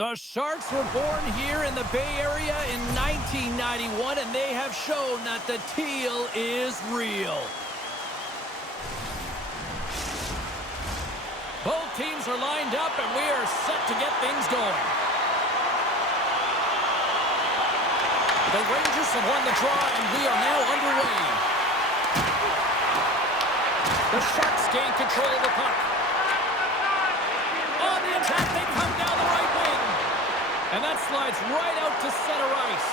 The Sharks were born here in the Bay Area in 1991, and they have shown that the teal is real. Both teams are lined up, and we are set to get things going. The Rangers have won the draw, and we are now underway. The Sharks gain control of the puck. On the attack, they come down the right wing. And that slides right out to center ice.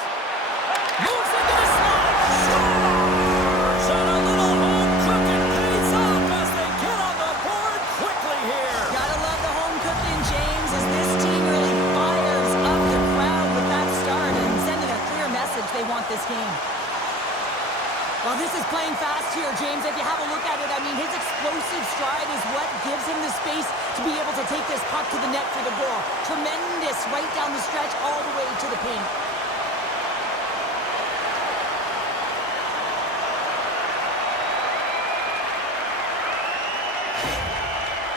Moves into the slot. Scores! And a little home cooking pays off as they get on the board quickly here. Gotta love the home cooking, James, as this team really fires up the crowd with that start and sending a clear message they want this game. Well, this is playing fast here, James. If you have a look at it, I mean, his explosive stride is what gives him the space to be able to take this puck to the net for the goal. Tremendous right down the stretch all the way to the paint.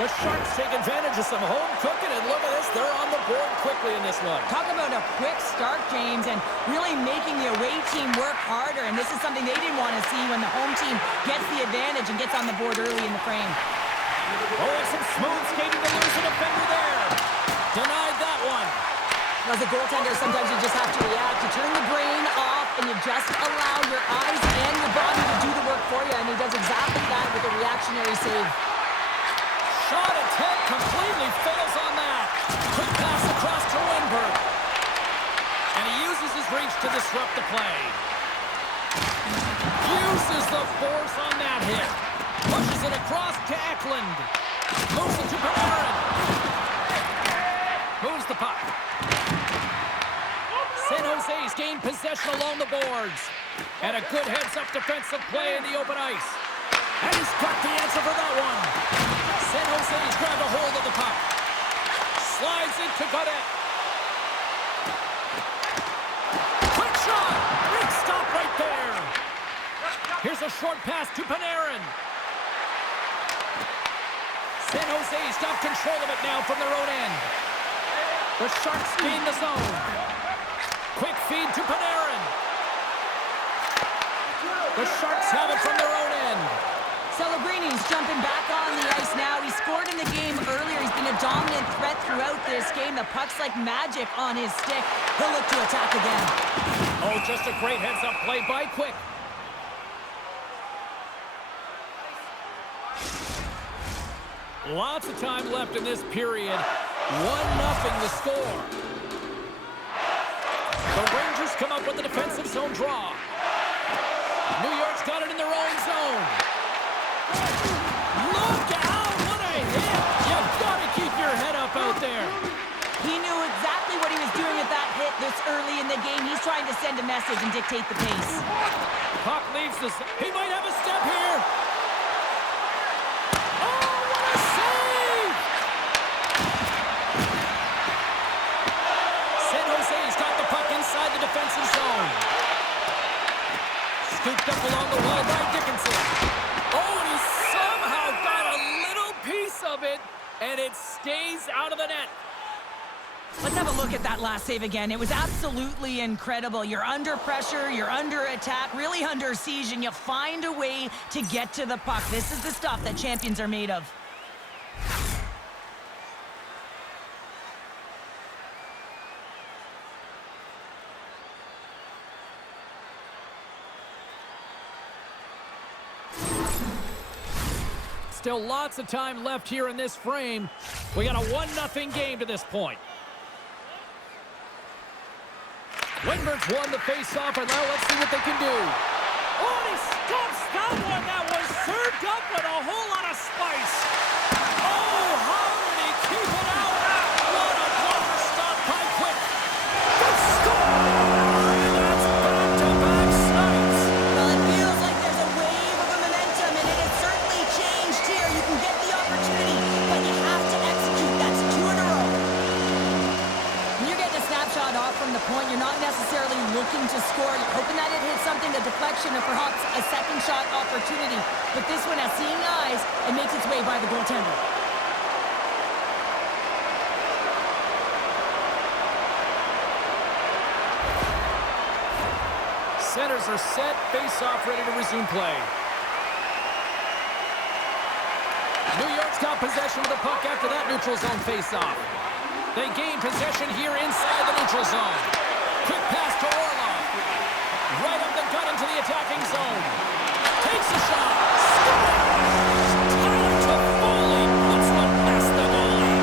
The Sharks take advantage of some home cooking, and look at this, they're on the board quickly in this one. Talk about a quick start, James, and really making the away team work harder, and this is something they didn't want to see when the home team gets the advantage and gets on the board early in the frame. Oh, some smooth skating to lose a defender there. Denied that one. As a goaltender, sometimes you just have to react. You turn the brain off, and you just allow your eyes and your body to do the work for you, and he does exactly that with a reactionary save. Shot attempt completely fails on that. Quick pass across to Winberg. And he uses his reach to disrupt the play. Uses the force on that hit. Pushes it across to Eklund. Moves it to Panarin. Moves the puck. San Jose's gained possession along the boards. And a good heads-up defensive play in the open ice. And he's got the answer for that one. San Jose's grabbed a hold of the puck. Slides into Godet. Quick shot! Big stop right there. Here's a short pass to Panarin. San Jose's got control of it now from their own end. The Sharks gain the zone. Quick feed to Panarin. The Sharks have it from their own end. Celebrini jumping back on the ice now. He scored in the game earlier. He's been a dominant threat throughout this game. The puck's like magic on his stick. He'll look to attack again. Oh, just a great heads-up play by Quick. Lots of time left in this period. 1-0 the score. The Rangers come up with the defensive zone draw. New York's got it in their own zone. Look out! What a hit! You've got to keep your head up out there. He knew exactly what he was doing with that hit this early in the game. He's trying to send a message and dictate the pace. Puck leaves this. He might have a step here. Oh, what a save! San Jose's got the puck inside the defensive zone. Scooped up along the wall by Dickinson. Oh, and he somehow got a little piece of it, and it stays out of the net. Let's have a look at that last save again. It was absolutely incredible. You're under pressure, you're under attack, really under siege, and you find a way to get to the puck. This is the stuff that champions are made of. Still lots of time left here in this frame. We got a 1-0 game to this point. Winberg's won the face-off, and now let's see what they can do. Oh, and he stops that one. That was served up with a whole lot of spice. Oh, how did he keep it out? What a clever stop by Quick. The score! And that's back-to-back snipes. Well, it feels like there's a wave of momentum, and it has certainly changed here. You can get the opportunity, but you have to execute. That's 2 in a row. When you're getting a snapshot off from the point, you're not necessarily looking to score. You're hoping that it hits something, a deflection, or perhaps a second shot opportunity. But this one, as seeing eyes, it makes its way by the goaltender. Centers are set, face-off ready to resume play. New York's got possession of the puck after that neutral zone face-off. They gain possession here inside the neutral zone. Quick pass to Orlov. Right up the gut into the attacking zone. Takes a shot. Scores! Tyler Toffoli puts one past the goalie.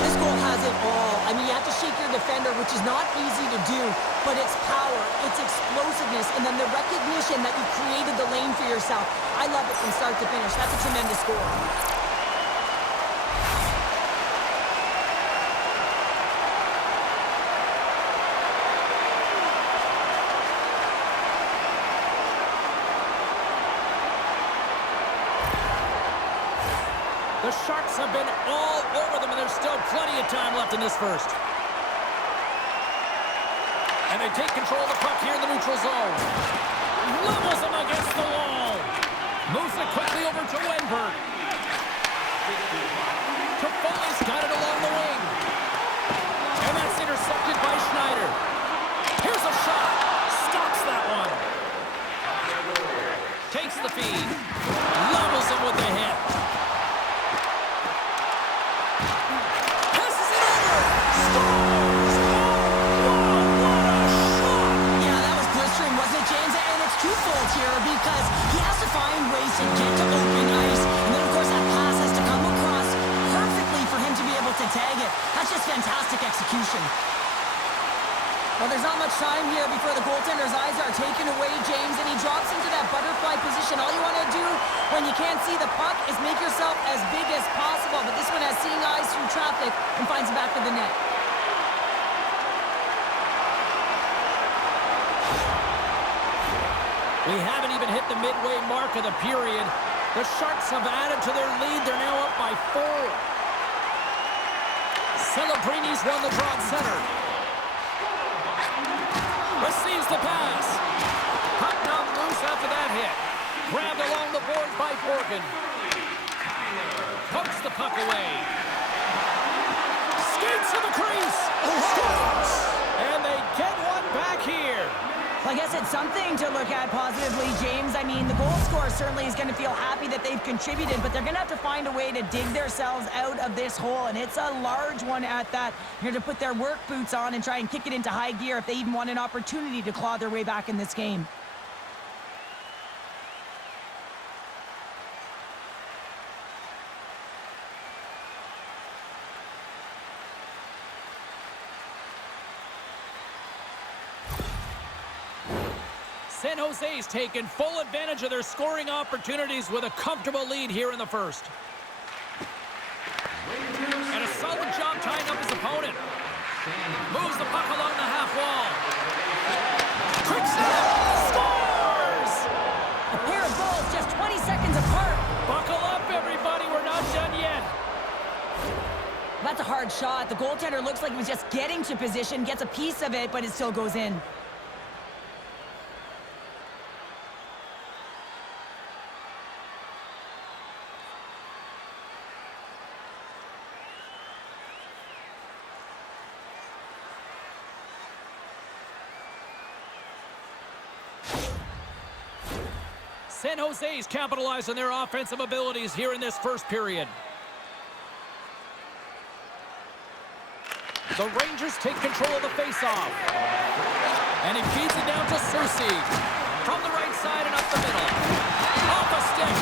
This goal has it all. I mean, you have to shake your defender, which is not easy to do, but it's power, it's explosiveness, and then the recognition that you created the lane for yourself. I love it from start to finish. That's a tremendous score. The Sharks have been all over them, and there's still plenty of time left in this first. And they take control of the puck here in the neutral zone. Levels them against the wall. Moves it quickly over to Wenberg. Toffoli's got it along the wing. And that's intercepted by Schneider. Here's a shot. Stops that one. Takes the feed. Levels him with the hit. Because he has to find ways to get to open ice. And then, of course, that pass has to come across perfectly for him to be able to tag it. That's just fantastic execution. Well, there's not much time here before the goaltender's eyes are taken away, James, and he drops into that butterfly position. All you want to do when you can't see the puck is make yourself as big as possible. But this one has seeing eyes through traffic and finds it back to the net. We haven't even hit the midway mark of the period. The Sharks have added to their lead. They're now up by 4. Celebrini's won the draw at center. Receives the pass. Puck knocked loose after that hit. Grabbed along the boards by Borgen. Pokes the puck away. Skates to the crease. Scores! And they get one back here. Well, I guess it's something to look at positively, James. I mean, the goal scorer certainly is going to feel happy that they've contributed, but they're going to have to find a way to dig themselves out of this hole, and it's a large one at that. They're going to put their work boots on and try and kick it into high gear if they even want an opportunity to claw their way back in this game. San Jose's taken full advantage of their scoring opportunities with a comfortable lead here in the first. And a solid job tying up his opponent. Moves the puck along the half wall. Quick snap! Scores! A pair of goals just 20 seconds apart. Buckle up, everybody. We're not done yet. That's a hard shot. The goaltender looks like he was just getting to position, gets a piece of it, but it still goes in. San Jose's capitalized on their offensive abilities here in this first period. The Rangers take control of the faceoff. And he feeds it down to Cersei. From the right side and up the middle. Off a stick.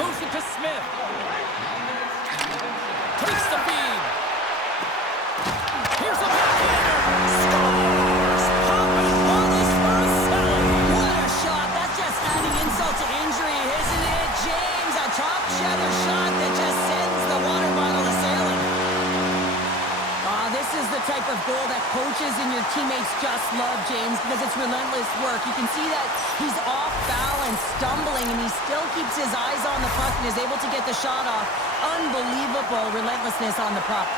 Moves it to Smith. Takes the feed. Here's a backhander. Scores! Popping bonus for a seven. What a shot. That's just adding insult to injury, isn't it, James? A top cheddar shot that just sends the water bottle a-sailing. This is the type of goal that coaches and your teammates just love, James, because it's relentless work. You can see that he's off balance, stumbling, and he still keeps his eyes on the puck and is able to get the shot off. Unbelievable relentlessness on the puck.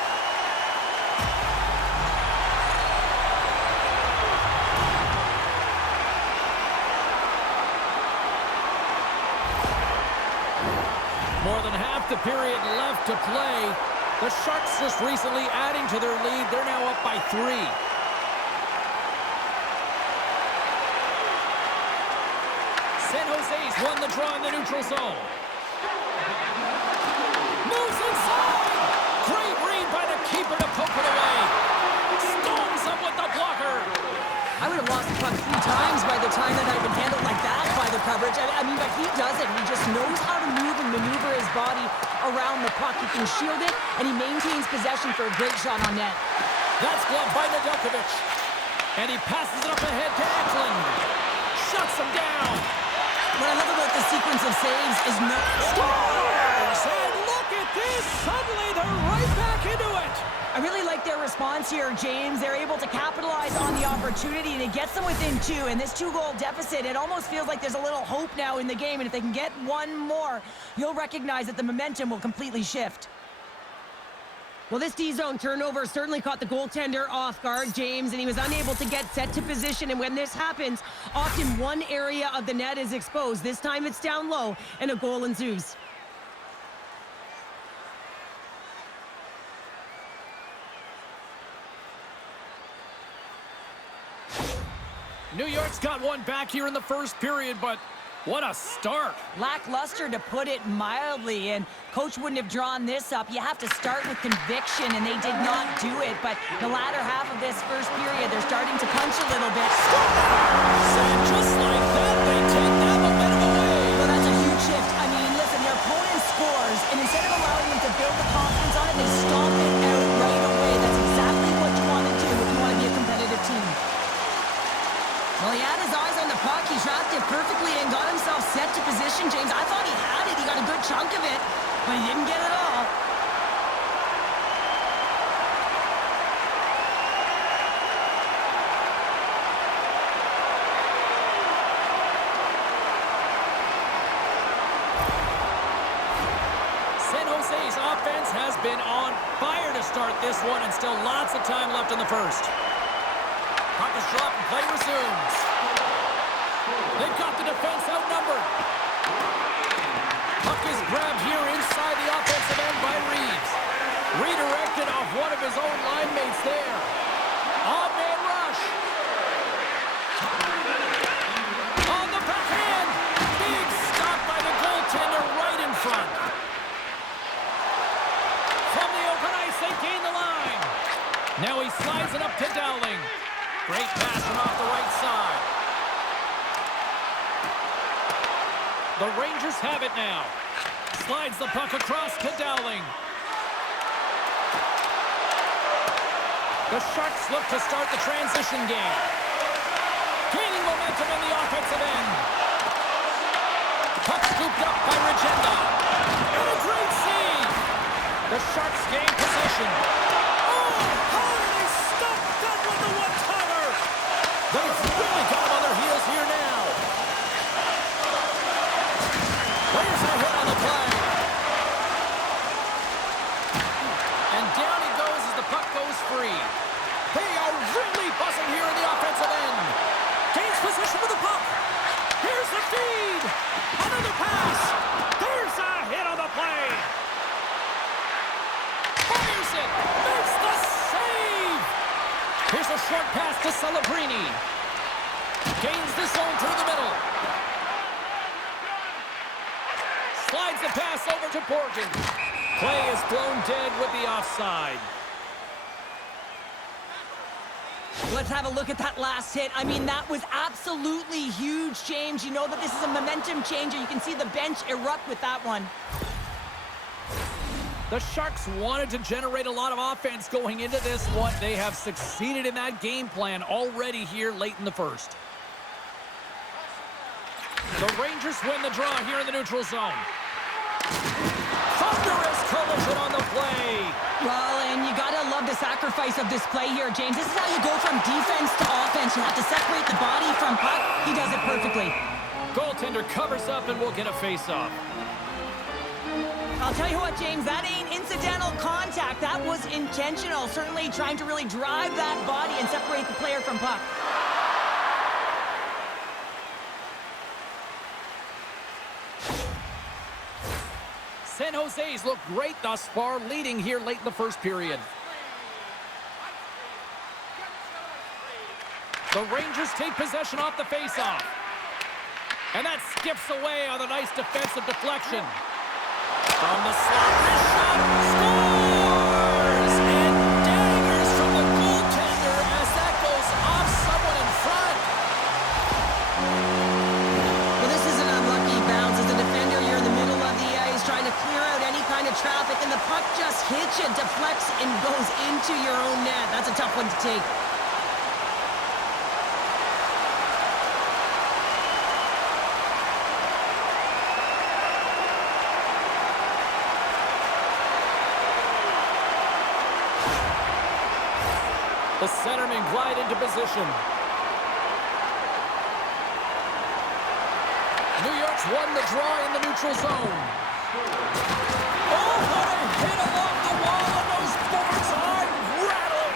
More than half the period left to play. The Sharks just recently adding to their lead. They're now up by 3. San Jose's won the draw in the neutral zone. Moves inside. Great read by the keeper to poke it away. Storms up with the blocker. I would have lost the puck 3 times by the time that I'd been handled like that by the coverage. I mean, but he does it. He just knows how to move and maneuver his body around the puck. He can shield it, and he maintains possession for a great shot on net. That's gloved by Nedeljkovic. And he passes it up ahead to Eklund. Shuts him down. What I love about the sequence of saves is no... Scores! And look at this! Suddenly they're right back into it! I really like their response here, James. They're able to capitalize on the opportunity, and it gets them within 2. And this 2-goal deficit, it almost feels like there's a little hope now in the game. And if they can get one more, you'll recognize that the momentum will completely shift. Well, this D-zone turnover certainly caught the goaltender off guard, James, and he was unable to get set to position. And when this happens, often one area of the net is exposed. This time it's down low, and a goal ensues. New York's got one back here in the first period, but what a start. Lackluster, to put it mildly, and coach wouldn't have drawn this up. You have to start with conviction, and they did not do it. But the latter half of this first period, they're starting to punch a little bit. And just like that, they take that momentum away. Well, that's a huge shift. I mean, listen, their opponent scores, and instead of allowing them to build the confidence on it, they stomp it out right away. That's exactly what you want to do if you want to be a competitive team. Well, he had his eyes on the puck. He tracked it perfectly and got himself set to position, James. I thought he had it. He got a good chunk of it, but he didn't get it all. San Jose's offense has been on fire to start this one, and still lots of time left in the first. Puck is dropped and play resumes. They've got the defense outnumbered. Puck is grabbed here inside the offensive end by Reeves. Redirected off one of his own line mates there. Odd-man rush. On the backhand. Big stop by the goaltender right in front. From the open ice, they gain the line. Now he slides it up to Dowling. Great pass from off the right side. The Rangers have it now. Slides the puck across to Dowling. The Sharks look to start the transition game. Gaining momentum on the offensive end. Puck scooped up by Regenda. And a great save. The Sharks gain possession. Oh, how did they stop that with the one-timer? They've really got him on their heels here now. Players are hit on the play. And down he goes as the puck goes free. They are really buzzing here in the offensive end. Gains position with the puck. Here's the feed. Another pass. There's a hit on the play. Fires it. Makes the save. Here's a short pass to Celebrini. Gains the zone through the middle. Slides the pass over to Borgen. Play is blown dead with the offside. Let's have a look at that last hit. I mean, that was absolutely huge, James. You know that this is a momentum changer. You can see the bench erupt with that one. The Sharks wanted to generate a lot of offense going into this one. They have succeeded in that game plan already here late in the first. The Rangers win the draw here in the neutral zone. Thunderous collision on the play. Well, and you gotta love the sacrifice of this play here, James. This is how you go from defense to offense. You have to separate the body from puck. He does it perfectly. Goaltender covers up and will get a face-off. I'll tell you what, James, that ain't incidental contact. That was intentional. Certainly trying to really drive that body and separate the player from puck. San Jose's look great thus far, leading here late in the first period. The Rangers take possession off the faceoff. And that skips away on a nice defensive deflection. From the slot, this shot scores! And daggers from the goaltender as that goes off someone in front. Well, this is an unlucky bounce. As a defender, you're in the middle of the ice trying to clear out any kind of traffic, and the puck just hits you, deflects, and goes into your own net. That's a tough one to take. The centermen glide into position. New York's won the draw in the neutral zone. Oh, what a hit along the wall, and those boards are rattling.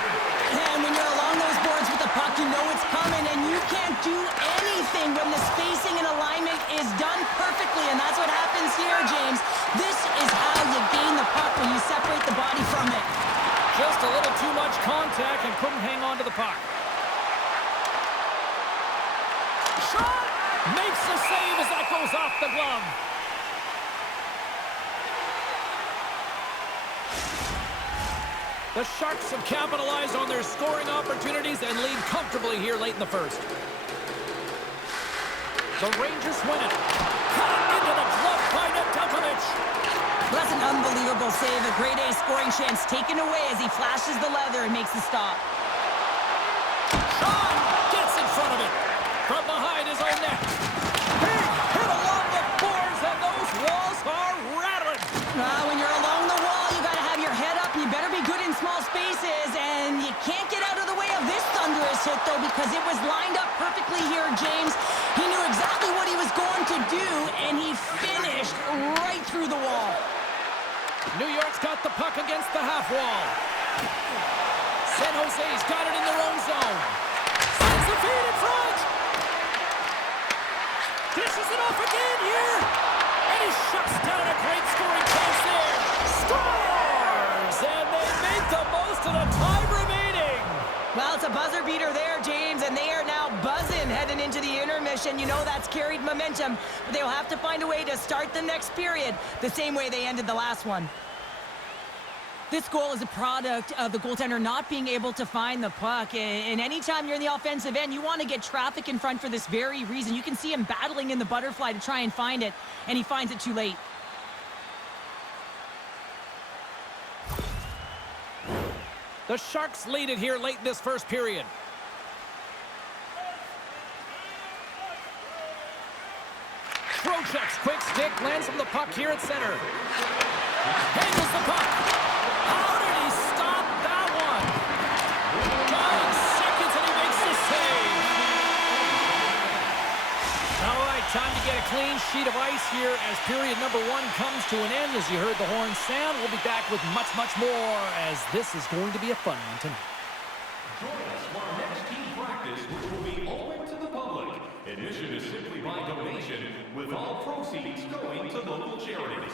And when you're along those boards with the puck, you know it's coming, and you can't do anything when the spacing and alignment is done perfectly, and that's what happens here, James. This is how you gain the puck when you separate the body from it. Just a little too much contact and couldn't hang on to the puck. Shot! Makes the save as that goes off the glove. The Sharks have capitalized on their scoring opportunities and lead comfortably here late in the first. The Rangers win it. Cut into the glove by Nedeljkovic. Well, that's an unbelievable save. A grade A scoring chance taken away as he flashes the leather and makes the stop. Sean gets in front of it. From behind his own net. Big hit along the boards, and those walls are rattling. When you're along the wall, you got to have your head up. You better be good in small spaces, and you can't get out of the way of this thunderous hit, though, because it was lined up perfectly here, James. He knew exactly what he was going to do, and he finished right through the wall. New York's got the puck against the half wall. San Jose's got it in their own zone. Sends the feed in front. Dishes it off again here. And he shuts down a great scoring chance there. Scores! And they make the most of the time remaining. Well, it's a buzzer beater there, James, and they are now buzzing heading into the intermission. You know that's carried momentum, but they'll have to find a way to start the next period the same way they ended the last one. This goal is a product of the goaltender not being able to find the puck. And anytime you're in the offensive end, you want to get traffic in front for this very reason. You can see him battling in the butterfly to try and find it, and he finds it too late. The Sharks lead it here late in this first period. Trocheck's quick stick lands from the puck here at center. Handles the puck. How did he stop that one? 9 seconds and he makes the save. All right, time to get a clean sheet of ice here as period number 1 comes to an end. As you heard the horn sound, we'll be back with much, much more as this is going to be a fun one tonight. Join us for our next team practice, which will be open to the public. Admission is simply by donation, with all proceeds going to local charities.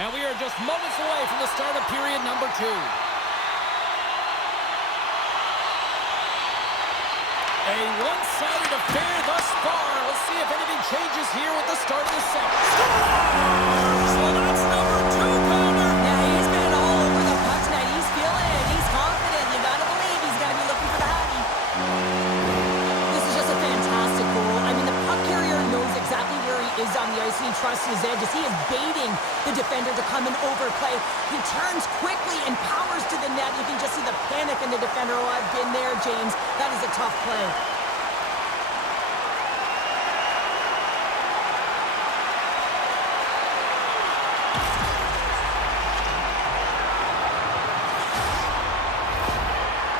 And we are just moments away from the start of period number 2. A one-sided affair thus far. Let's see if anything changes here with the start of the second. Scores! Well, that's number 2, Connor. Yeah, he's been all over the puck tonight. He's feeling it. He's confident. You gotta believe he's gonna be looking for the happy. This is just a fantastic goal. I mean, the puck carrier knows exactly where he is on the ice, and he trusts his edges. He is baiting the defender to come and overplay. He turns quickly and powers to the net. You can just see the panic in the defender. Oh, I've been there, James. That is a tough play.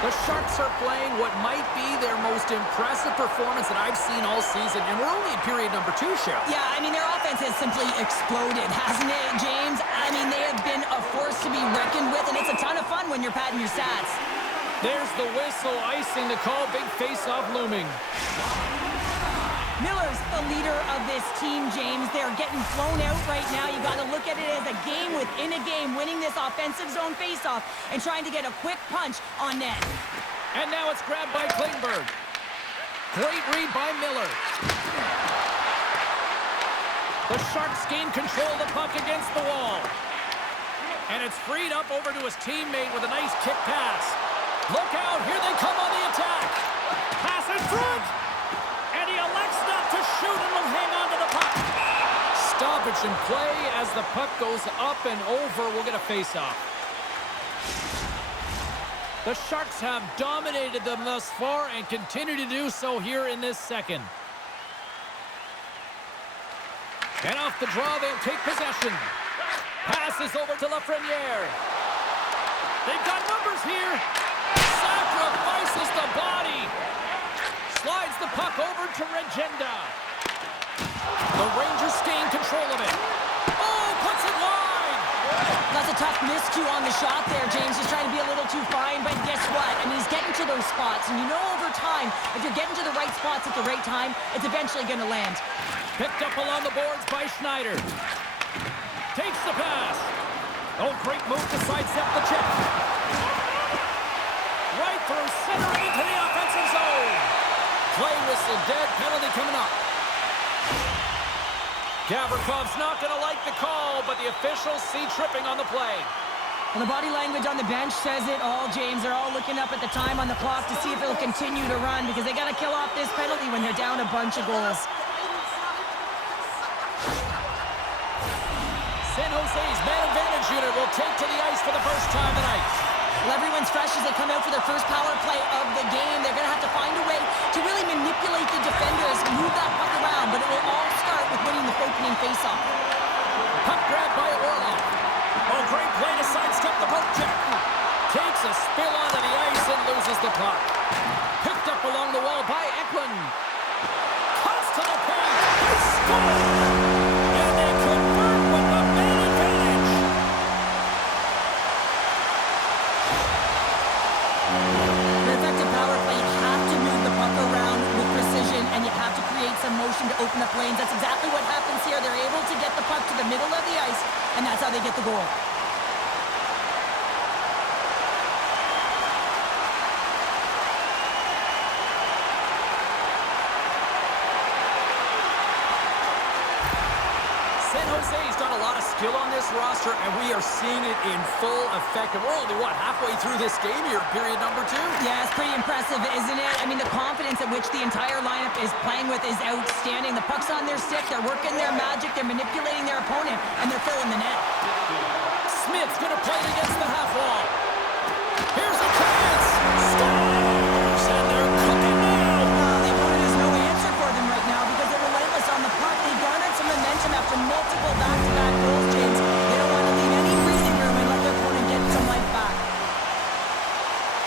The Sharks are playing what might be their most impressive performance that I've seen all season, and we're only in period number 2, Cheryl. Yeah, I mean, their offense has simply exploded, hasn't it, James? I mean, they have been a force to be reckoned with, and it's a ton of fun when you're padding your stats. There's the whistle, icing the call, big face-off looming. Miller's the leader of this team, James. They're getting flown out right now. You got to look at it as a game within a game, winning this offensive zone faceoff and trying to get a quick punch on net. And now it's grabbed by Klingberg. Great read by Miller. The Sharks gain control of the puck against the wall. And it's freed up over to his teammate with a nice kick pass. Look out, here they come on the attack. Pass in front. And he elects not to shoot and will hang on to the puck. Stoppage in play as the puck goes up and over. We'll get a face-off. The Sharks have dominated them thus far and continue to do so here in this second. And off the draw, they'll take possession. Passes over to Lafreniere. They've got numbers here. Sacrifices the body. Slides the puck over to Regenda. The Rangers gain control of it. Oh, puts it wide. That's a tough miscue on the shot there, James. He's trying to be a little too fine, but guess what? I mean, he's getting to those spots, and you know over time, if you're getting to the right spots at the right time, it's eventually going to land. Picked up along the boards by Schneider. Takes the pass. Oh, great move to sidestep the check. Right through center into the offensive zone. Play whistle dead, penalty coming up. Gavrikov's not going to like the call, but the officials see tripping on the play. Well, the body language on the bench says it all, James. They're all looking up at the time on the clock to see if it'll continue to run because they got to kill off this penalty when they're down a bunch of goals. San Jose's man advantage unit will take to the ice for the first time tonight. Well, everyone's fresh as they come out for their first power play of the game. They're going to have to find a way to really manipulate the defenders, move that puck around, but it will all start with winning the opening faceoff. Puck grab by Orlov. Oh, great play to sidestep the poke check. Takes a spill onto the ice and loses the puck. Picked up along the wall by Eklund. Cuts to the paint. They score! And they convert with the man advantage. For effective power play, you have to move the puck around with precision, and you have to create some motion to open up lanes. That's exactly what happens here. They're able to get the puck to the middle of the ice, and that's how they get the goal. San Jose's got a lot of skill on this roster, and we are seeing it in full effect. And we're only, halfway through this game here, period number 2? Yeah, it's pretty impressive, isn't it? I mean, the confidence at which the entire lineup is playing with is outstanding. The puck's on their stick, they're working their magic, they're manipulating their opponent, and they're filling the net. Smith's going to play it against the half wall. Here's a chance. Scores! And they're cooking now. The opponent has no answer for them right now because they're relentless on the puck. They garnered some momentum after multiple back-to-back goals, James. They don't want to leave any breathing room and let their opponent get some life back.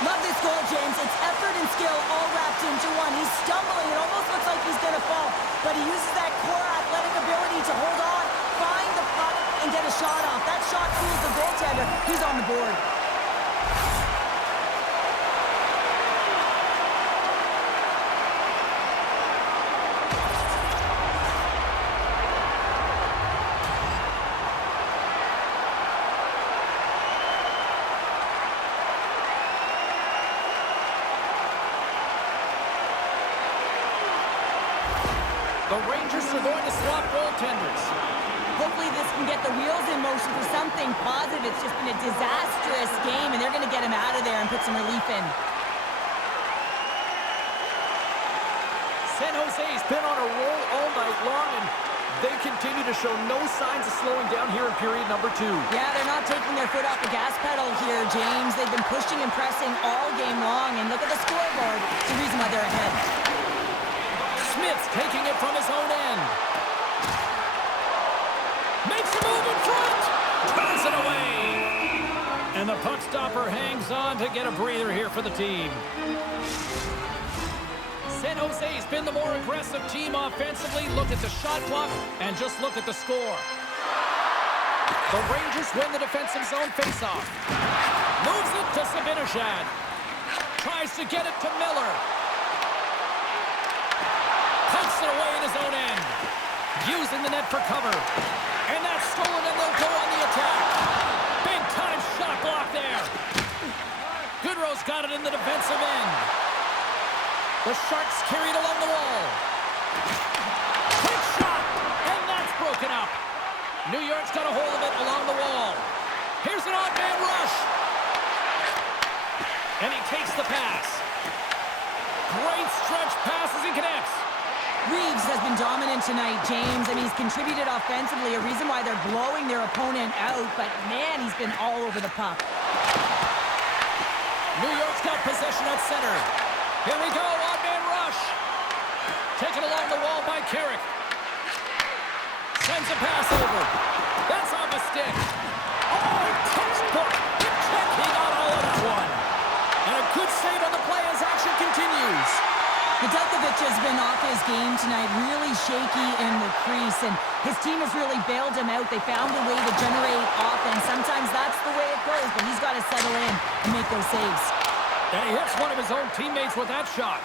Love this goal, James. It's effort and skill all wrapped into one. He's stumbling. It almost looks like he's going to fall, but he uses that core athletic ability to hold on, find the puck, and get a shot off. That shot fools the goaltender. He's on the board. The Rangers are going to swap goaltenders. Hopefully this can get the wheels in motion for something positive. It's just been a disastrous game, and they're going to get him out of there and put some relief in. San Jose's been on a roll all night long, and they continue to show no signs of slowing down here in period number 2. Yeah, they're not taking their foot off the gas pedal here, James. They've been pushing and pressing all game long, and look at the scoreboard. It's the reason why they're ahead. Smith's taking it from his own end. Makes a move in front. Turns it away. And the puck stopper hangs on to get a breather here for the team. San Jose's been the more aggressive team offensively. Look at the shot clock and just look at the score. The Rangers win the defensive zone faceoff. Moves it to Zibanejad. Tries to get it to Miller. Pokes it away in his own end. Using the net for cover. And that's stolen, and they'll go on the attack. Big-time shot block there. Goodrow's got it in the defensive end. The Sharks carried along the wall. Quick shot, and that's broken up. New York's got a hold of it along the wall. Here's an odd man rush. And he takes the pass. Great stretch pass as he connects. Reeves has been dominant tonight, James, and he's contributed offensively, a reason why they're blowing their opponent out, but man, he's been all over the puck. New York's got possession at center. Here we go, odd man rush. Taken along the wall by Carrick. Sends a pass over. That's off a stick. Oh, textbook. Good check, he got all of that one. And a good save on the play as action continues. Nedeljkovic has been off his game tonight, really shaky in the crease, and his team has really bailed him out. They found a way to generate offense. Sometimes that's the way it goes, but he's got to settle in and make those saves. And he hits one of his own teammates with that shot.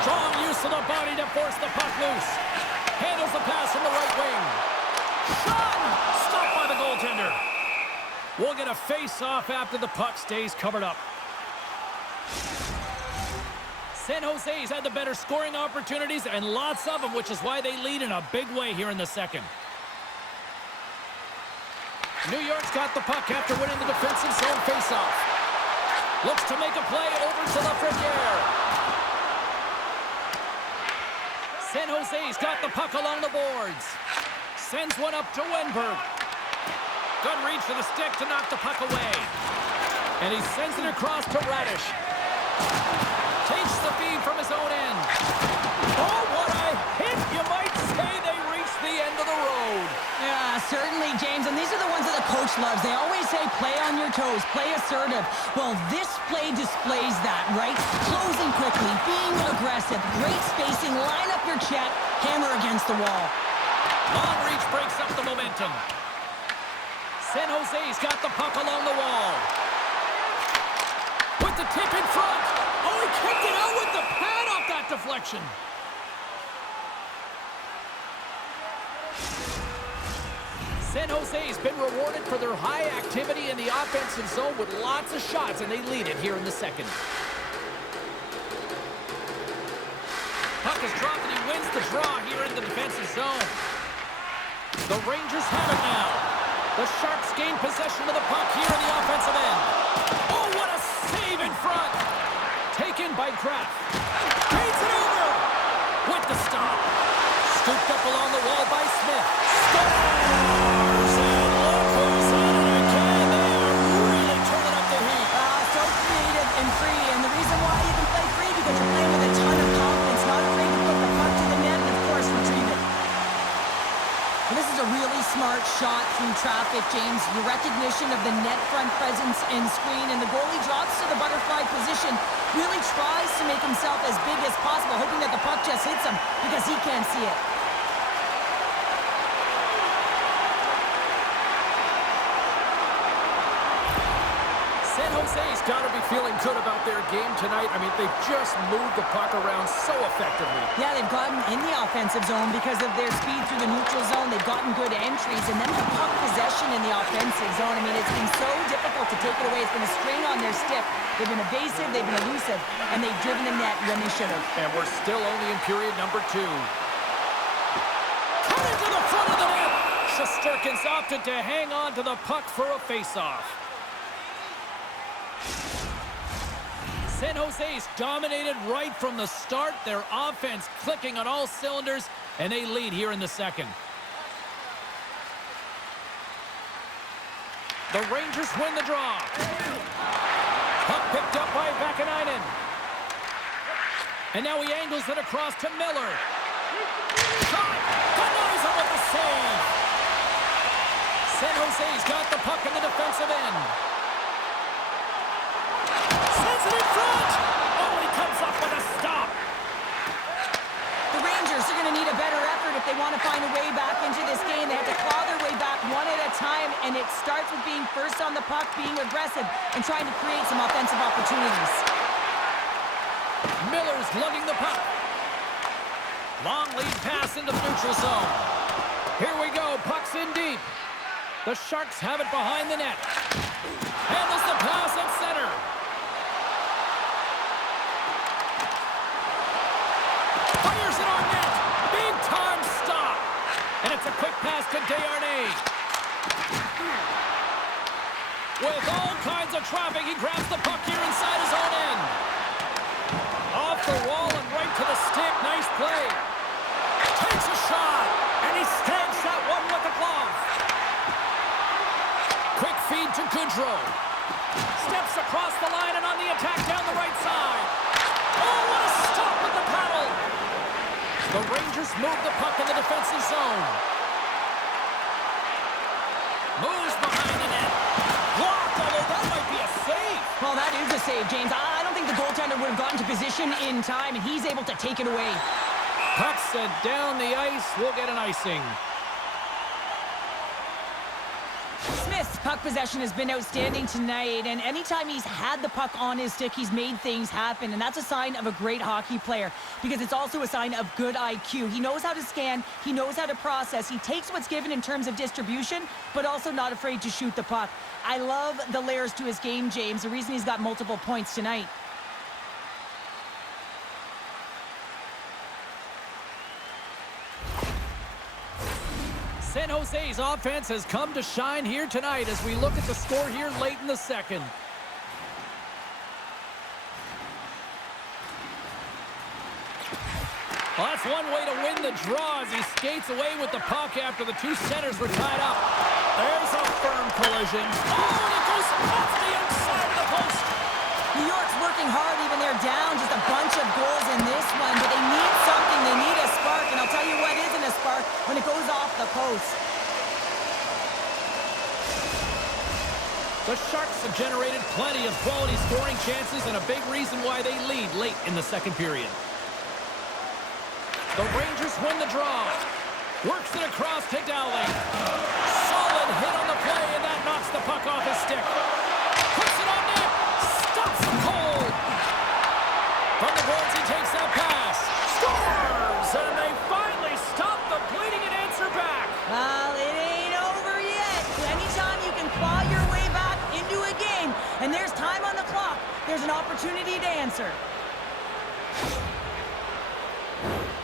Strong use of the body to force the puck loose. Handles the pass from the right wing. Shot! Stopped by the goaltender. We'll get a face-off after the puck stays covered up. San Jose's had the better scoring opportunities, and lots of them, which is why they lead in a big way here in the second. New York's got the puck after winning the defensive zone faceoff. Looks to make a play over to Lafreniere. San Jose's got the puck along the boards. Sends one up to Wenberg. Good reach to the stick to knock the puck away. And he sends it across to Radish. Takes the feed from his own end. Oh, what a hit! You might say they reached the end of the road. Yeah, certainly, James. And these are the ones that the coach loves. They always say, play on your toes, play assertive. Well, this play displays that, right? Closing quickly, being aggressive, great spacing, line up your check, hammer against the wall. Long reach breaks up the momentum. San Jose's got the puck along the wall. With the tip in front. Oh, he kicked it out with the pad off that deflection. San Jose's been rewarded for their high activity in the offensive zone with lots of shots, and they lead it here in the second. Puck is dropped, and he wins the draw here in the defensive zone. The Rangers have it now. The Sharks gain possession of the puck here in the offensive end. Oh, what a save in front. Taken by Kraft. Paints it over. With the stop. Scooped up along the wall by Smith. Scores! And look who's on it again. They are really turning up the heat. So creative and free. And the reason why you can play free, because you're playing with a ton of confidence, not afraid to put the puck to the net and, of course, retrieve it. And this is a really smart shot through traffic, James. The recognition of the net front presence and screen, and the goalie drops to the butterfly position, really tries to make himself as big as possible, hoping that the puck just hits him because he can't see it. San Jose's got to be feeling good about their game tonight. I mean, they've just moved the puck around so effectively. Yeah, they've gotten in the offensive zone because of their speed through the neutral zone. They've gotten good entries, and then the puck possession in the offensive zone. I mean, it's been so difficult to take it away. It's been a strain on their stick. They've been evasive, they've been elusive, and they've driven the net when they should have. And we're still only in period number 2. Cut into the front of the net. Shesterkin's opted to hang on to the puck for a faceoff. San Jose's dominated right from the start. Their offense clicking on all cylinders, and they lead here in the second. The Rangers win the draw. Puck picked up by Vakanainen. And now he angles it across to Miller. Shot! Denies him with the save. San Jose's got the puck in the defensive end. Sends it in front! Oh, he comes up with a stop. The Rangers are going to need a better effort if they want to find a way back into this game. They have to claw their way back one at a time, and it starts with being first on the puck, being aggressive, and trying to create some offensive opportunities. Miller's lugging the puck. Long lead pass into the neutral zone. Here we go, puck's in deep. The Sharks have it behind the net. Handles the pass at center. Fires it on net. Big time stop. And it's a quick pass to Desharnais. With all kinds of traffic, he grabs the puck here inside his own end. Off the wall and right to the stick. Nice play. Takes a shot. And he stamps that one with the glove. Quick feed to Goodrow. Steps across the line and on the attack down the right side. Oh, what a stop with the paddle. The Rangers move the puck in the defensive zone. Moves behind the net. Blocked, although that might be a save. Well, that is a save, James. I don't think the goaltender would have gotten to position in time, and he's able to take it away. Puck sent down the ice. We'll get an icing. Smith's puck possession has been outstanding tonight, and anytime he's had the puck on his stick, he's made things happen, and that's a sign of a great hockey player because it's also a sign of good IQ. He knows how to scan, he knows how to process, he takes what's given in terms of distribution, but also not afraid to shoot the puck. I love the layers to his game, James, the reason he's got multiple points tonight. San Jose's offense has come to shine here tonight as we look at the score here late in the second. Well, that's one way to win the draw as he skates away with the puck after the two centers were tied up. There's a firm collision. Oh, and it goes off the outside of the post. New York's working hard, even they're down just a bunch of goals in this one, but they need something, they need a spark, and I'll tell you what isn't a spark when it goes off the post. The Sharks have generated plenty of quality scoring chances and a big reason why they lead late in the second period. The Rangers win the draw. Works it across to Dowling. Solid hit on the play, and that knocks the puck off his stick. Puts it on net. Stops him cold. From the boards, he takes that pass. Scores! And they finally stop the bleeding and answer back. Well, it ain't over yet. Anytime you can claw your way back into a game, and there's time on the clock, there's an opportunity to answer.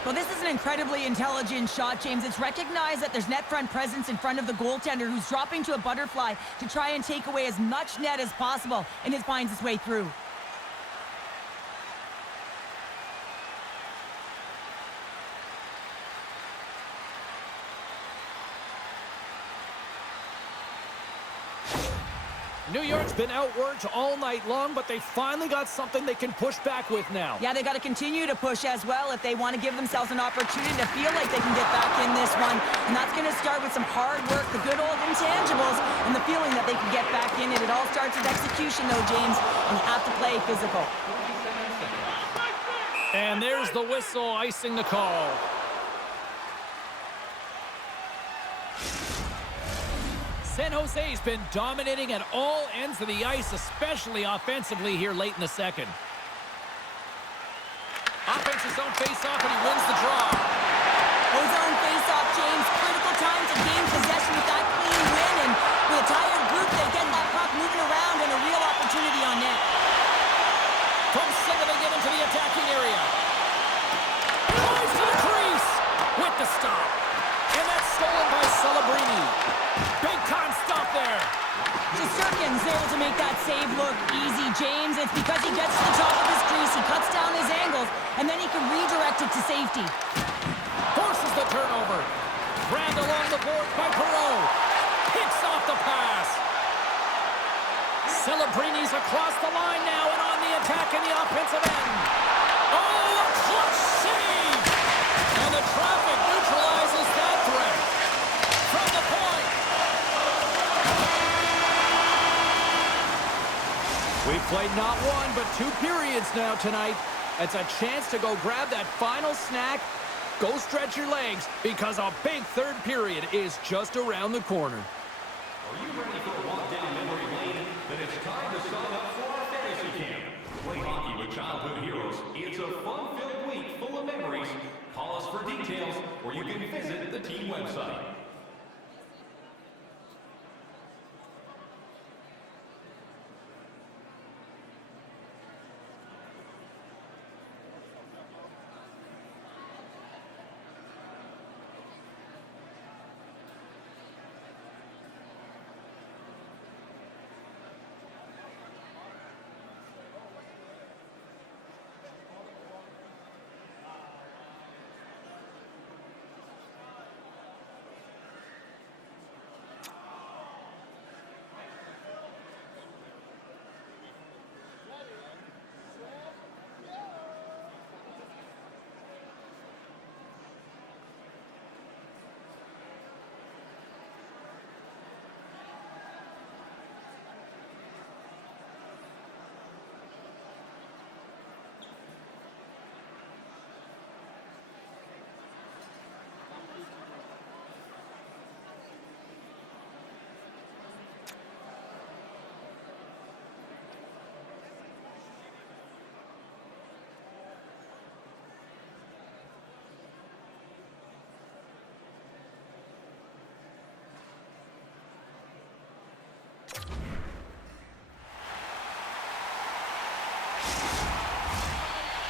Well, this is an incredibly intelligent shot, James. It's recognized that there's net front presence in front of the goaltender who's dropping to a butterfly to try and take away as much net as possible, and it finds its way through. New York's been outworked all night long, but they finally got something they can push back with now. Yeah, they got to continue to push as well if they want to give themselves an opportunity to feel like they can get back in this one. And that's going to start with some hard work, the good old intangibles, and the feeling that they can get back in it. It all starts with execution, though, James, and you have to play physical. And there's the whistle icing the call. San Jose's been dominating at all ends of the ice, especially offensively here late in the second. Offense his own face-off, and he wins the draw. His own face-off, James. Critical time to gain possession with that clean win, and with a tired group, they get that puck moving around and a real opportunity on net. From center, they get into the attacking area. Drives to the crease with the stop. And that's stolen by Celebrini. Big-time stop there. Shesterkin's able to make that save look easy, James. It's because he gets to the top of his crease, he cuts down his angles, and then he can redirect it to safety. Forces the turnover. Grabbed along the board by Perreault. Picks off the pass. Celebrini's across the line now and on the attack in the offensive end. Oh, a clutch save! And the traffic neutralizes that threat. From the point. We've played not one, but 2 periods now tonight. It's a chance to go grab that final snack. Go stretch your legs, because a big third period is just around the corner. Are you ready for a walk down memory lane? Then it's time to sign up for our fantasy camp. Play hockey with childhood heroes. It's a fun-filled week full of memories. Call us for details, or you can visit the team website.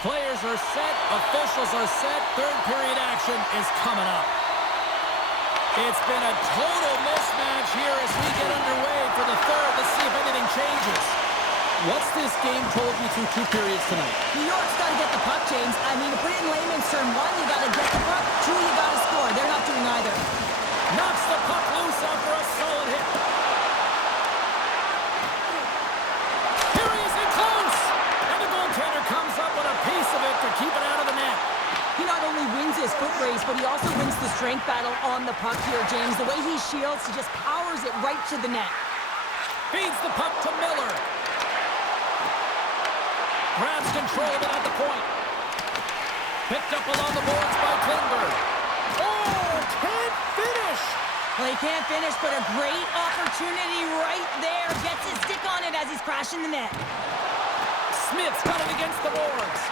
Players are set, officials are set, third period action is coming up. It's been a total mismatch here as we get underway for the third. Let's see if anything changes. What's this game told you through 2 periods tonight? New York's got to get the puck, James. I mean, to put it in layman's term, 1, you got to get the puck, 2, you got to score. They're not doing either. Knocks the puck loose after a solid hit. Here he is in close. And the goaltender comes up with a piece of it to keep it out of the net. He not only wins his foot race, but he also wins the strength battle on the puck here, James. The way he shields, he just powers it right to the net. Feeds the puck to Miller. Grabs control of it at the point. Picked up along the boards by Klingberg. Oh, can't finish. Well, he can't finish, but a great opportunity right there. Gets his stick on it as he's crashing the net. Smith's got it against the boards.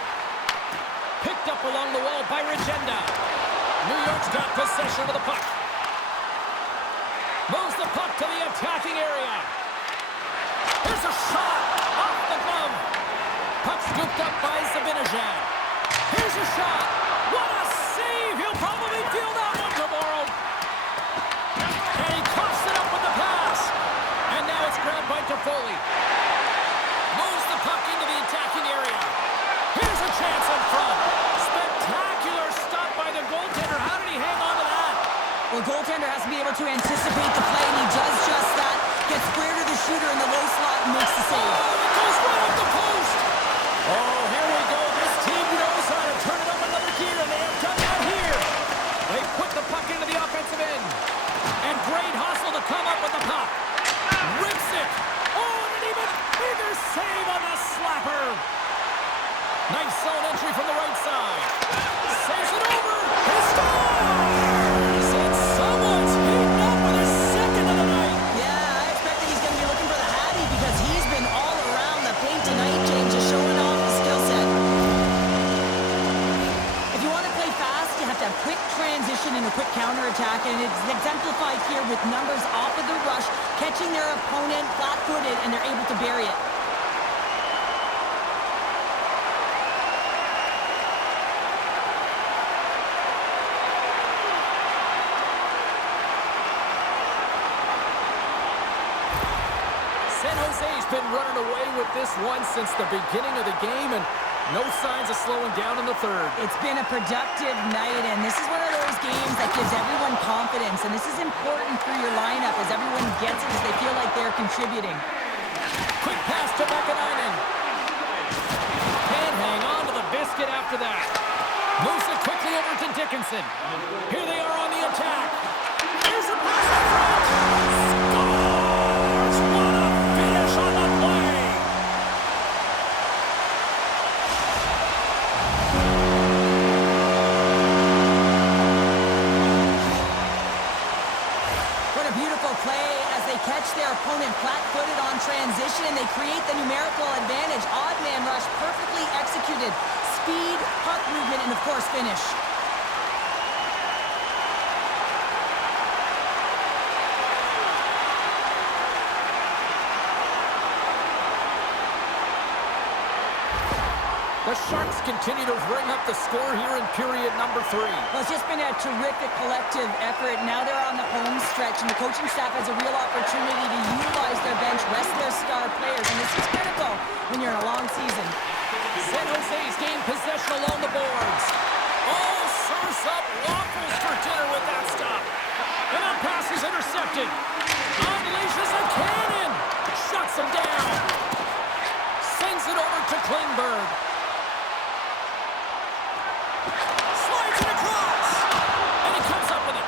Picked up along the wall by Regenda. New York's got possession of the puck. Moves the puck to the attacking area. Here's a shot off the glove. Puck scooped up by Zibanejad. Here's a shot. What a save. He'll probably feel that one tomorrow. And he coughs it up with the pass. And now it's grabbed by Toffoli. Moves the puck into the attacking area. Here's a chance in front. Spectacular stop by the goaltender. How did he hang on to that? Well, the goaltender has to be able to anticipate the play, and he does just that. Gets square to the shooter in the low slot and makes the save. Oh, it goes right off the post. Oh, here we go. This team knows how to turn it up another gear, and they have done that here. They put the puck into the offensive end. And great hustle to come up with the puck. Rips it. Oh, and an even bigger save on the slapper. Nice zone entry from the right side. Saves it over. He scores! And someone's heating up with his second of the night. Yeah, I expect that he's going to be looking for the Hattie because he's been all around the paint tonight, James, just showing off his skill a quick transition and a quick counterattack, and it's exemplified here with numbers off of the rush, catching their opponent flat-footed, and they're able to bury it. San Jose's been running away with this one since the beginning of the game, and no signs of slowing down in the third. It's been a productive night, and this is one of those games that gives everyone confidence, and this is important for your lineup as everyone gets it, as they feel like they're contributing. Quick pass to Mekanainen. Can't hang on to the biscuit after that. Moves it quickly over to Dickinson. Here they are on the attack. Here's a pass in front. Scores! What a finish on the play! What a beautiful play as they catch their opponent flat-footed on transition, and they create the numerical advantage. Odd man rush, perfectly executed. Speed, puck movement, and of course finish. The Sharks continue to ring up the score here in period number 3. Well, it's just been a terrific collective effort. Now they're on the home stretch, and the coaching staff has a real opportunity to utilize their bench, rest their star players, and this is critical when you're in a long season. San Jose's gained possession along the boards. Oh, serves up waffles for dinner with that stop. And that pass is intercepted. Unleashes a cannon. Shuts him down. Sends it over to Klingberg. Slides it across. And he comes up with it.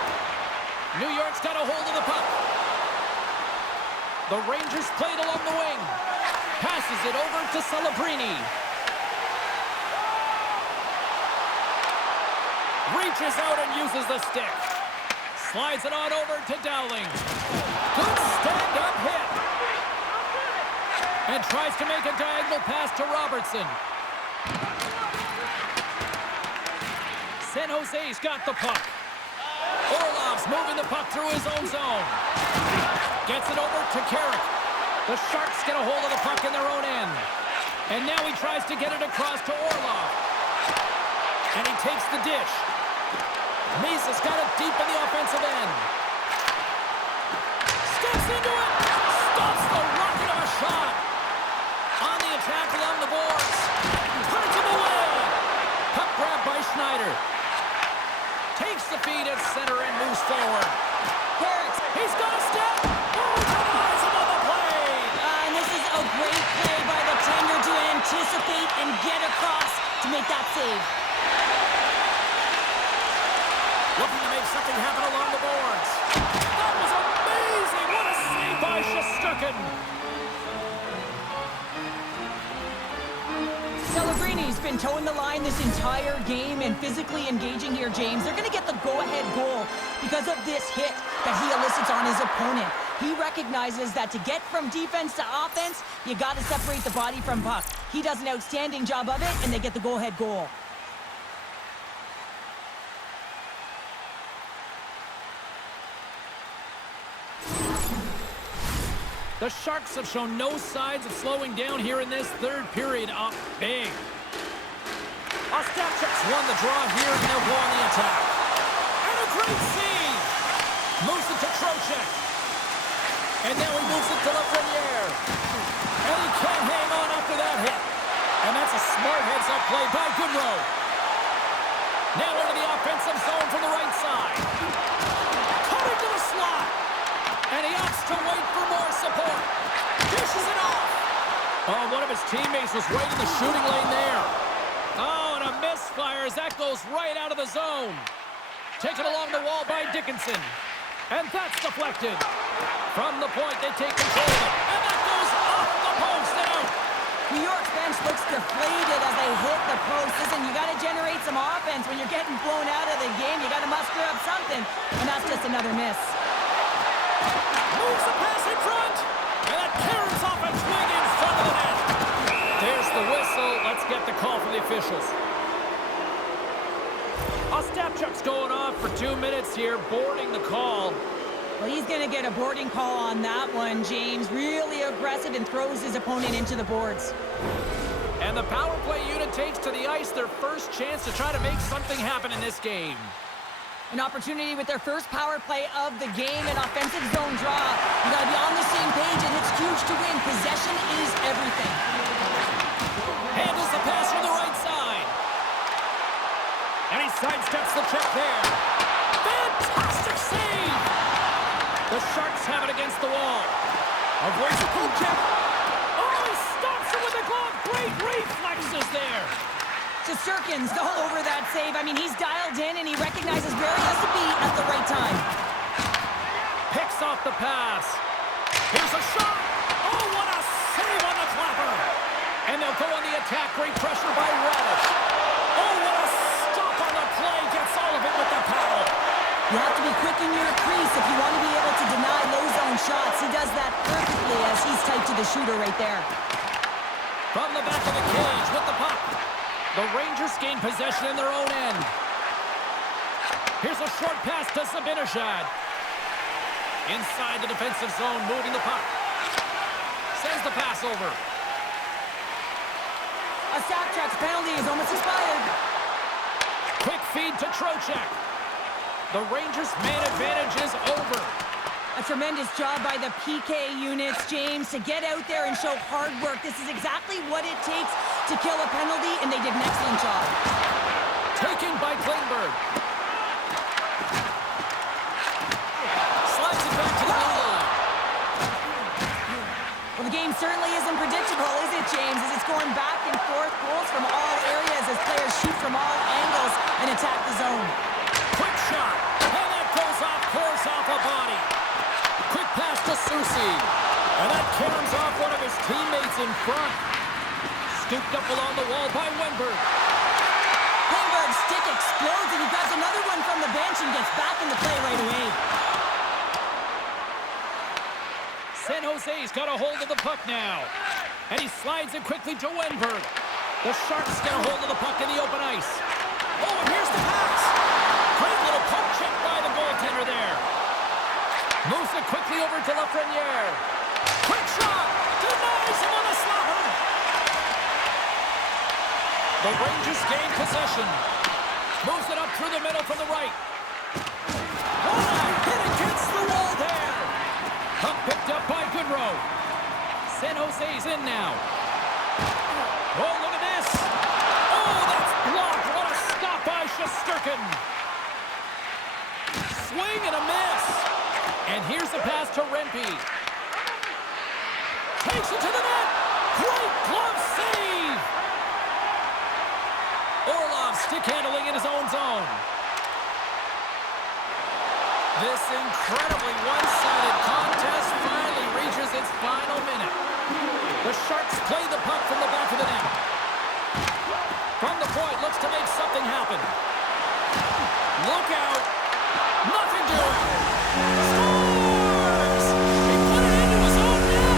New York's got a hold of the puck. The Rangers played along the wing. Passes it over to Celebrini. Reaches out and uses the stick. Slides it on over to Dowling. Good stand-up hit. And tries to make a diagonal pass to Robertson. San Jose's got the puck. Orlov's moving the puck through his own zone. Gets it over to Carrick. The Sharks get a hold of the puck in their own end. And now he tries to get it across to Orlov. And he takes the dish. Misa's got it deep in the offensive end. Steps into it. Stops the rocket of a shot. On the attack along the boards. Punch him away. Puck grab by Schneider. Takes the feed at center and moves forward. Harris. He's got a step. Oh, denies him on the play. And this is a great play by the tender to anticipate and get across to make that save. Looking to make something happen along the boards. That was amazing. What a save by Shesterkin. Celebrini's been towing the line this entire game and physically engaging here, James. They're going to get the go-ahead goal because of this hit that he elicits on his opponent. He recognizes that to get from defense to offense, you got to separate the body from puck. He does an outstanding job of it, and they get the go-ahead goal. The Sharks have shown no signs of slowing down here in this third period. Up big. Ostapchuk's won the draw here, and they'll go on the attack. And a great save. Moves it to Trocheck. And now he moves it to Lafreniere. And he can't hang on after that hit. And that's a smart heads-up play by Goodrow. Now into the offensive zone from the right side. Cutting to the slot. And he opts to wait for more support. Dishes it off. Oh, one of his teammates was right in the shooting lane there. Oh, and a misfire as that goes right out of the zone. Taken along the wall by Dickinson. And that's deflected. From the point, they take control of it. And that goes off the post and out. New York's bench looks deflated as they hit the post. Listen, you got to generate some offense. When you're getting blown out of the game, you got to muster up something. And that's just another miss. Moves the pass in front. And that carries off a swing in front of the net. There's the whistle. Let's get the call from the officials. Ostapchuk's going off for 2 minutes here, boarding the call. Well, he's going to get a boarding call on that one, James. Really aggressive and throws his opponent into the boards. And the power play unit takes to the ice their first chance to try to make something happen in this game. An opportunity with their first power play of the game, an offensive zone draw. You got to be on the same page, and it's huge to win. Possession is everything. Handles the pass from the right side. And he sidesteps the check there. Fantastic save! The Sharks have it against the wall. Avoids a pull check. Oh, he stops it with a glove. Great reflexes there. Shesterkin's all over that save. I mean, he's dialed in, and he recognizes where he has to be at the right time. Picks off the pass. Here's a shot. Oh, what a save on the clapper. And they'll go on the attack. Great pressure by Relish. Oh, what a stop on the play. Gets all of it with the paddle. You have to be quick in your crease if you want to be able to deny low zone shots. He does that perfectly as he's tight to the shooter right there. From the back of the cage with the puck. The Rangers gain possession in their own end. Here's a short pass to Zibanejad. Inside the defensive zone, moving the puck. Sends the pass over. Ostapchuk's penalty is almost expired. Quick feed to Trocheck. The Rangers' man advantage is over. A tremendous job by the PK units, James, to get out there and show hard work. This is exactly what it takes to kill a penalty, and they did an excellent job. Taken by Klingberg. Slides it back to the goal line. Well, the game certainly isn't predictable, is it, James? As it's going back and forth, goals from all areas as players shoot from all angles and attack the zone. Quick shot. And that goes off course off a body. Quick pass to Soucy. And that caroms off one of his teammates in front. Scooped up along the wall by Wenberg. Klingberg's stick explodes, and he grabs another one from the bench and gets back in the play right away. San Jose's got a hold of the puck now. And he slides it quickly to Wenberg. The Sharks get a hold of the puck in the open ice. Oh, and here's the pass. Great little poke check by the goaltender there. Moves it quickly over to Lafreniere. Quick shot. Denies him on a slapper. The Rangers gain possession. Moves it up through the middle from the right. Oh, hit against the wall there. Puck picked up by Goodrow. San Jose's in now. Oh, look at this. Oh, that's blocked. What a stop by Shesterkin. Swing and a miss. And here's the pass to Rempe. Takes it to the net. Great glove save. Orlov stick handling in his own zone. This incredibly one-sided contest finally reaches its final minute. The Sharks play the puck from the back of the net. From the point, looks to make something happen. Look out. Nothing doing. Scores! He put it into his own net.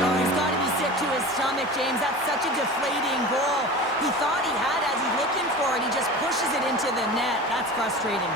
Oh, he's got to be sick to his stomach, James. That's such a deflating goal. He thought he had as he's looking for it. He just pushes it into the net. That's frustrating.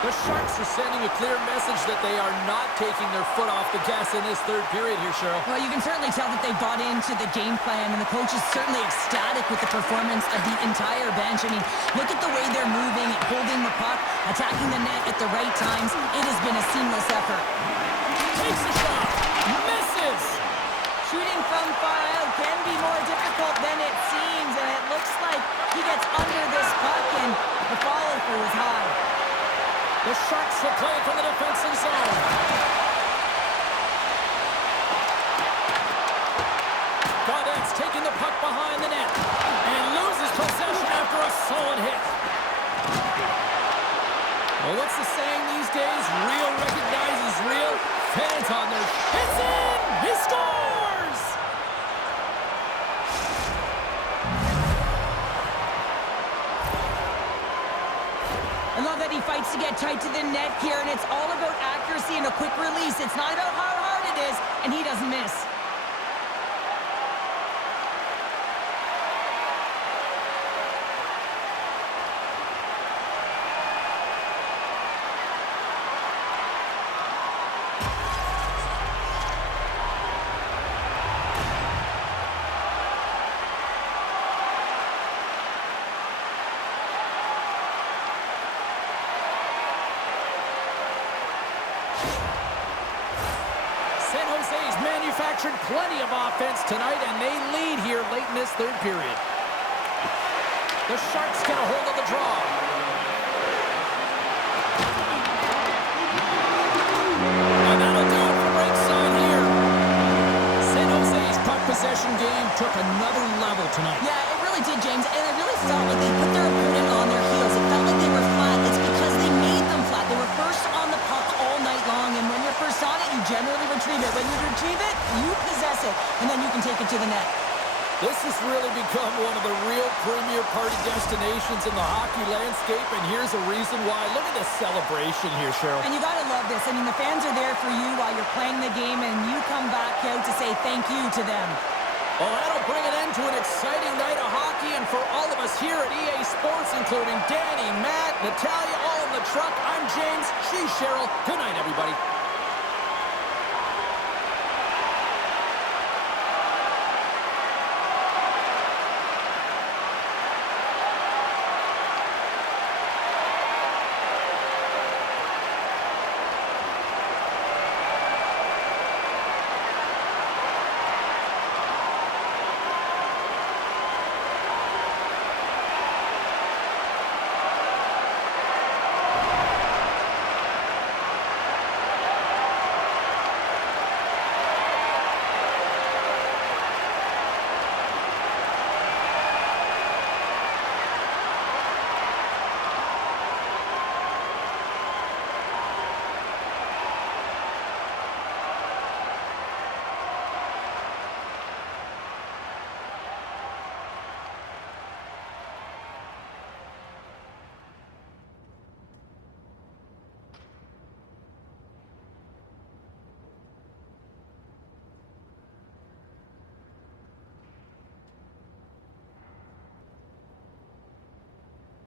The Sharks are sending a clear message that they are not taking their foot off the gas in this third period here, Cheryl. Well, you can certainly tell that they bought into the game plan, and the coach is certainly ecstatic with the performance of the entire bench. I mean, look at the way they're moving, holding the puck, attacking the net at the right times. It has been a seamless effort. Takes the shot. Misses. Shooting from far out can be more difficult than it seems, and it looks like he gets under this puck, and the follow-through is high. The Sharks will play from the defensive zone. Gaudet's taking the puck behind the net and loses possession after a solid hit. Well, what's the saying these days? Real recognizes real. Fans on their... It's in! He scores! wants to get tight to the net here, and it's all about accuracy and a quick release. It's not about how hard it is, and he doesn't miss. San Jose's manufactured plenty of offense tonight, and they lead here late in this third period. The Sharks get a hold of the draw. And that'll do it for ringside here. San Jose's puck possession game took another level tonight. Yeah, it really did, James, and I really felt like they put their opponent on their heels. It felt like they were flat. It's because they made them flat. They were first on the puck all night long, and when you're first on it, you generally retrieve it. When you retrieve it, you possess it, and then you can take it to the net. This has really become one of the real premier party destinations in the hockey landscape, and here's a reason why. Look at the celebration here, Cheryl. And you got to love this. I mean, the fans are there for you while you're playing the game, and you come back out to say thank you to them. Well, that'll bring an end to an exciting night of hockey, and for all of us here at EA Sports, including Danny, Matt, Natalia, all in the truck, I'm James, she's Cheryl. Good night, everybody.